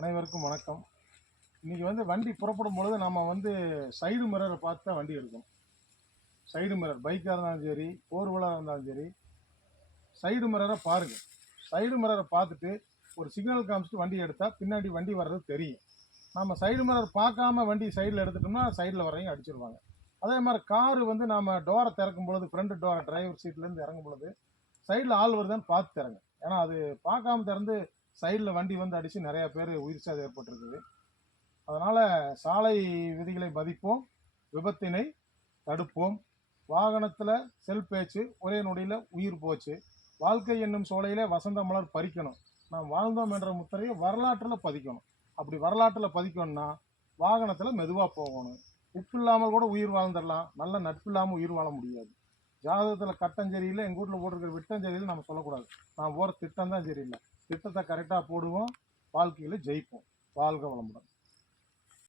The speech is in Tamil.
அனைவருக்கும் வணக்கம். இன்றைக்கி வண்டி புறப்படும் பொழுது நம்ம சைடு மிரரை பார்த்து தான் வண்டி எடுக்கணும். சைடு மிரர் பைக்காக இருந்தாலும் சரி, ஃபோர் வீலராக இருந்தாலும் சரி, சைடு மிரரை பாருங்கள். சைடு மிரரை பார்த்துட்டு ஒரு சிக்னல் காமிச்சிட்டு வண்டி எடுத்தால் பின்னாடி வண்டி வர்றது தெரியும். நம்ம சைடு மிரர் பார்க்காம வண்டி சைடில் எடுத்துட்டோம்னா சைடில் வரையும் அடிச்சிருவாங்க. அதே மாதிரி காரு நம்ம டோரை திறக்கும் பொழுது, ஃப்ரண்ட் டோரை டிரைவர் சீட்லேருந்து இறங்கும் பொழுது சைடில் ஆள் வருதான்னு பார்த்து திறங்க. ஏன்னா அது பார்க்காம திறந்து சைடில் வண்டி அடித்து நிறையா பேர் உயிர் சேதம் ஏற்பட்டிருக்குது. அதனால் சாலை விதிகளை மதிப்போம், விபத்தினை தடுப்போம். வாகனத்தில் செல் பேச்சு ஒரே நொடியில் உயிர் போச்சு. வாழ்க்கை என்னும் சோலையிலே வசந்த மலர் பறிக்கணும். நாம் வாழ்ந்தோம் என்ற முத்திரையை வரலாற்றில் பதிக்கணும். அப்படி வரலாற்றில் பதிக்கணும்னா வாகனத்தில் மெதுவாக போகணும். உப்பு இல்லாமல் கூட உயிர் வாழ்ந்துடலாம், நல்ல நட்பு இல்லாமல் உயிர் வாழ முடியாது. ஜாதகத்தில் கட்டம் சரியில்லை, எங்கள் வீட்டில் போட்டிருக்கிற விட்டம் சரியில்லை நம்ம சொல்லக்கூடாது. நான் போகிற திட்டம் தான் சரியில்லை. திட்டத்தை கரெக்டாக போடுவோம், வாழ்க்கையில் ஜெயிப்போம். வாழ்க வளமுடன்.